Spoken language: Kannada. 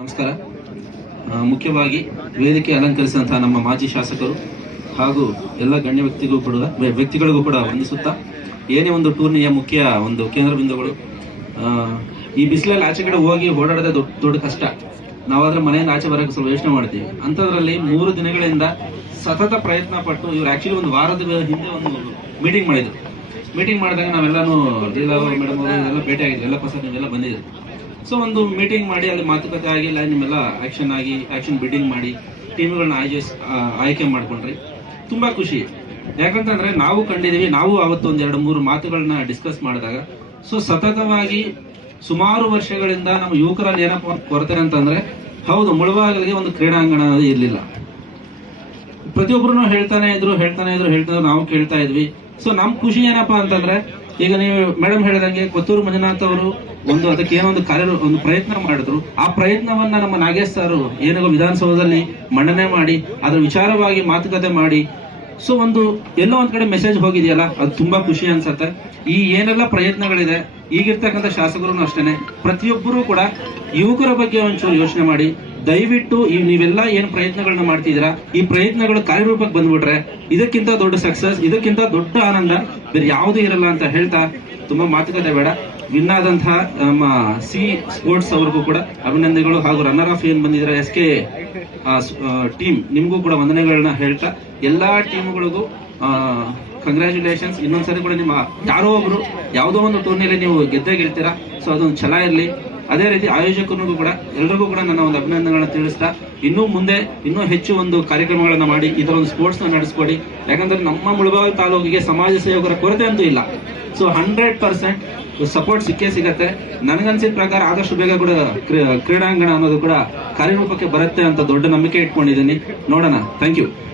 ನಮಸ್ಕಾರ. ಮುಖ್ಯವಾಗಿ ವೇದಿಕೆ ಅಲಂಕರಿಸಿದಂತಹ ನಮ್ಮ ಮಾಜಿ ಶಾಸಕರು ಹಾಗೂ ಎಲ್ಲ ಗಣ್ಯ ವ್ಯಕ್ತಿಗೂ ಕೂಡ ವ್ಯಕ್ತಿಗಳಿಗೂ ಕೂಡ ವಂದಿಸುತ್ತಾ, ಏನೇ ಒಂದು ಟೂರ್ನಿಯ ಮುಖ್ಯ ಒಂದು ಕೇಂದ್ರ ಬಿಂದುಗಳು ಈ ಬಿಸಿಲಲ್ಲಿ ಆಚೆ ಕಡೆ ಹೋಗಿ ಓಡಾಡೋದೇ ದೊಡ್ಡ ದೊಡ್ಡ ಕಷ್ಟ. ನಾವಾದ್ರೆ ಮನೆಯಿಂದ ಆಚೆ ಬರೋಕೆ ಸ್ವಲ್ಪ ಯೋಚನೆ ಮಾಡ್ತೀವಿ. ಅಂಥದ್ರಲ್ಲಿ ಮೂರು ದಿನಗಳಿಂದ ಸತತ ಪ್ರಯತ್ನ ಪಟ್ಟು ಇವ್ರು ಆಕ್ಚುಲಿ ಒಂದು ವಾರದ ಹಿಂದೆ ಒಂದು ಮೀಟಿಂಗ್ ಮಾಡಿದ್ರು. ಮೀಟಿಂಗ್ ಮಾಡಿದಾಗ ನಾವೆಲ್ಲಾನು ಲೀಲಾವ ಮೇಡಮ್ ಅವರು ಎಲ್ಲ ಭೇಟಿ ಎಲ್ಲ ಸರ್ ನೀವೆಲ್ಲ ಬಂದಿದ್ರು. ಸೊ ಒಂದು ಮೀಟಿಂಗ್ ಮಾಡಿ, ಅಲ್ಲಿ ಮಾತುಕತೆ ಆಗಿ, ಇಲ್ಲ, ನಿಮ್ಮೆಲ್ಲ ಆಕ್ಷನ್ ಆಗಿ ಆಕ್ಷನ್ ಬಿಡ್ಡಿಂಗ್ ಮಾಡಿ ಟೀಮ್ಗಳನ್ನ ಆಯ್ಸ್ ಆಯ್ಕೆ ಮಾಡ್ಕೊಂಡ್ರಿ. ತುಂಬಾ ಖುಷಿ. ಯಾಕಂತಂದ್ರೆ ನಾವು ಕಂಡಿದೀವಿ, ನಾವು ಅವತ್ತು ಒಂದ್ ಎರಡು ಮೂರು ಮಾತುಗಳನ್ನ ಡಿಸ್ಕಸ್ ಮಾಡಿದಾಗ. ಸೊ ಸತತವಾಗಿ ಸುಮಾರು ವರ್ಷಗಳಿಂದ ನಮ್ಮ ಯುವಕರಲ್ಲಿ ಏನಪ್ಪ ಕೊರತೆ ಅಂತಂದ್ರೆ, ಹೌದು ಮುಳುವಾಗಲಿಗೆ ಒಂದು ಕ್ರೀಡಾಂಗಣ ಇರ್ಲಿಲ್ಲ. ಪ್ರತಿಯೊಬ್ಬರು ಹೇಳ್ತಾನೆ ಇದ್ರು ಹೇಳ್ತಾನೆ ಇದ್ರು ಹೇಳ್ತಾ ನಾವು ಕೇಳ್ತಾ ಇದ್ವಿ. ಸೊ ನಮ್ ಖುಷಿ ಏನಪ್ಪಾ ಅಂತಂದ್ರೆ ಈಗ ನೀವು ಮೇಡಮ್ ಹೇಳಿದಂಗೆ ಕೊತ್ತೂರು ಮಂಜುನಾಥ್ ಅವರು ಒಂದು ಅದಕ್ಕೆ ಏನೋ ಒಂದು ಕಾರ್ಯ ಒಂದು ಪ್ರಯತ್ನ ಮಾಡಿದ್ರು. ಆ ಪ್ರಯತ್ನವನ್ನ ನಮ್ಮ ನಾಗೇಶ್ ಸರ್ ಏನೋ ವಿಧಾನಸೌಧದಲ್ಲಿ ಮಂಡನೆ ಮಾಡಿ, ಅದ್ರ ವಿಚಾರವಾಗಿ ಮಾತುಕತೆ ಮಾಡಿ ಸೊ ಒಂದು ಎಲ್ಲೋ ಒಂದ್ ಕಡೆ ಮೆಸೇಜ್ ಹೋಗಿದೆಯಲ್ಲ, ಅದು ತುಂಬಾ ಖುಷಿ ಅನ್ಸತ್ತೆ. ಈ ಏನೆಲ್ಲ ಪ್ರಯತ್ನಗಳಿದೆ, ಈಗಿರ್ತಕ್ಕಂಥ ಶಾಸಕರು ಅಷ್ಟೇನೆ, ಪ್ರತಿಯೊಬ್ಬರು ಕೂಡ ಯುವಕರ ಬಗ್ಗೆ ಒಂಚೂರು ಯೋಚನೆ ಮಾಡಿ. ದಯವಿಟ್ಟು ಈ ನೀವೆಲ್ಲ ಏನ್ ಪ್ರಯತ್ನಗಳನ್ನ ಮಾಡ್ತಿದ್ದೀರಾ, ಈ ಪ್ರಯತ್ನಗಳು ಕಾರ್ಯರೂಪಕ್ಕೆ ಬಂದ್ಬಿಟ್ರೆ ಇದಕ್ಕಿಂತ ದೊಡ್ಡ ಸಕ್ಸಸ್ ಇದಕ್ಕಿಂತ ದೊಡ್ಡ ಆನಂದ, ಬೇರೆ ಯಾವುದೂ ಇರಲ್ಲ ಅಂತ ಹೇಳ್ತಾ ತುಂಬಾ ಮಾತುಕತೆ ಬೇಡ. ವಿನ್ನಾದಂತಹ ನಮ್ಮ ಸಿ ಸ್ಪೋರ್ಟ್ಸ್ ಅವ್ರಿಗೂ ಕೂಡ ಅಭಿನಂದನೆಗಳು ಹಾಗೂ ರನ್ನರ್ ಆಫ್ ಏನ್ ಬಂದಿದ್ರೆ ಎಸ್ ಕೆ ಟೀಮ್ ನಿಮಗೂ ಕೂಡ ವಂದನೆಗಳನ್ನ ಹೇಳ್ತಾ ಎಲ್ಲಾ ಟೀಮ್ಗಳಿಗೂ ಕಂಗ್ರ್ಯಾಚುಲೇಷನ್ಸ್ ಇನ್ನೊಂದ್ಸರಿ ಕೂಡ ನಿಮ್ಮ ಯಾರೋ ಒಬ್ರು ಯಾವುದೋ ಒಂದು ಟೂರ್ನಿಯಲ್ಲಿ ನೀವು ಗೆದ್ದೇ ಗೆಲ್ತೀರಾ? ಸೊ ಅದೊಂದು ಛಲ ಇರಲಿ. ಅದೇ ರೀತಿ ಆಯೋಜಕರಿಗೂ ಕೂಡ, ಎಲ್ರಿಗೂ ಕೂಡ ನನ್ನ ಒಂದು ಅಭಿನಂದನೆಗಳನ್ನ ತಿಳಿಸ್ತಾ, ಇನ್ನೂ ಮುಂದೆ ಇನ್ನೂ ಹೆಚ್ಚು ಒಂದು ಕಾರ್ಯಕ್ರಮಗಳನ್ನ ಮಾಡಿ ಇದರ ಒಂದು ಸ್ಪೋರ್ಟ್ಸ್ನ ನಡೆಸ್ಕೊಡಿ. ಯಾಕಂದ್ರೆ ನಮ್ಮ ಮುಳಬಾಗಿಲು ತಾಲೂಕಿಗೆ ಸಮಾಜ ಸೇವಕರ ಕೊರತೆ ಅಂತೂ ಇಲ್ಲ. ಸೊ ಹಂಡ್ರೆಡ್ ಪರ್ಸೆಂಟ್ ಸಪೋರ್ಟ್ ಸಿಕ್ಕೇ ಸಿಗತ್ತೆ. ನನಗನ್ಸಿದ ಪ್ರಕಾರ ಆದಷ್ಟು ಬೇಗ ಕೂಡ ಕ್ರೀ- ಕ್ರೀಡಾಂಗಣ ಅನ್ನೋದು ಕೂಡ ಕಾರ್ಯರೂಪಕ್ಕೆ ಬರುತ್ತೆ ಅಂತ ದೊಡ್ಡ ನಂಬಿಕೆ ಇಟ್ಕೊಂಡಿದ್ದೀನಿ. ನೋಡೋಣ. Thank you